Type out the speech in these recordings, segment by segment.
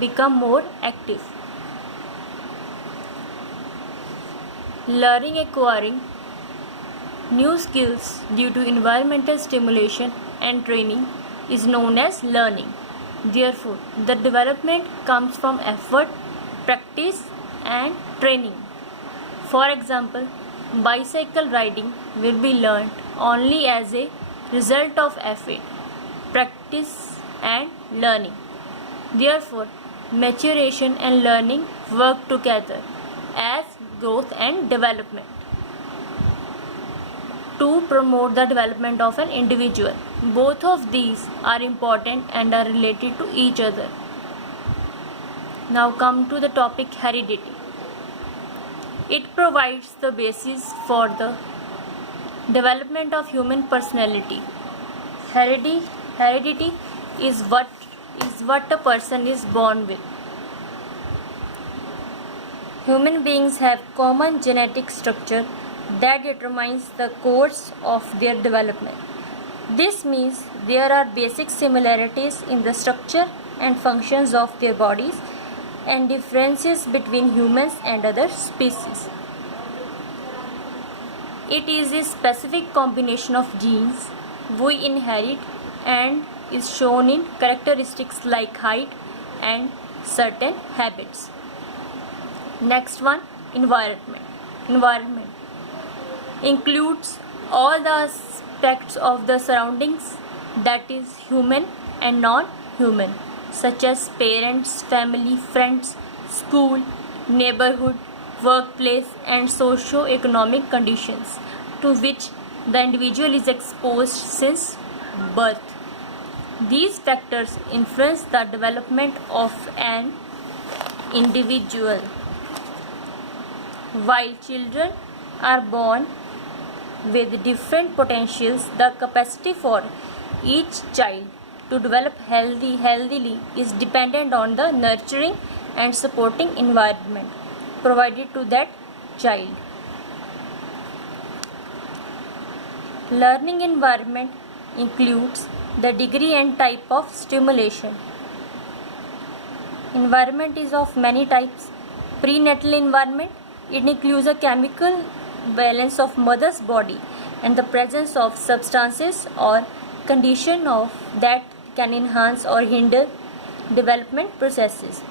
become more active. Learning acquiring new skills due to environmental stimulation and training is known as learning. Therefore, the development comes from effort, practice, and training. For example, bicycle riding will be learned only as a result of effort, practice, and learning. Therefore, maturation and learning work together as growth and development to promote the development of an individual. Both of these are important and are related to each other. Now come to the topic heredity. It provides the basis for the development of human personality. Heredity is what a person is born with. Human beings have common genetic structure that determines the course of their development. This means there are basic similarities in the structure and functions of their bodies and differences between humans and other species. It is a specific combination of genes we inherit and is shown in characteristics like height and certain habits. Next one, environment. Environment includes all the aspects of the surroundings, that is human and non-human, such as parents, family, friends, school, neighborhood, workplace, and socio-economic conditions to which the individual is exposed since birth. These factors influence the development of an individual. While children are born with different potentials, the capacity for each child to develop healthily is dependent on the nurturing and supporting environment provided to that child. Learning environment includes the degree and type of stimulation. Environment is of many types. Prenatal environment, it includes a chemical balance of mother's body and the presence of substances or condition of that can enhance or hinder development processes.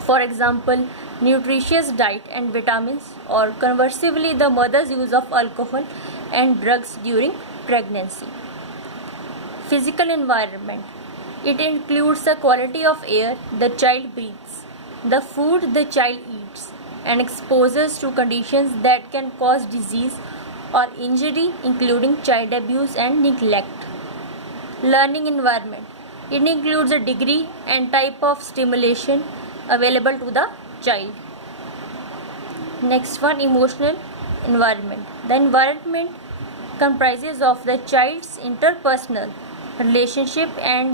For example, nutritious diet and vitamins, or conversely the mother's use of alcohol and drugs during pregnancy. Physical environment, it includes the quality of air the child breathes, the food the child eats, and exposures to conditions that can cause disease or injury, including child abuse and neglect. Learning environment, it includes a degree and type of stimulation available to the child. Next one, emotional environment. The environment comprises of the child's interpersonal relationship and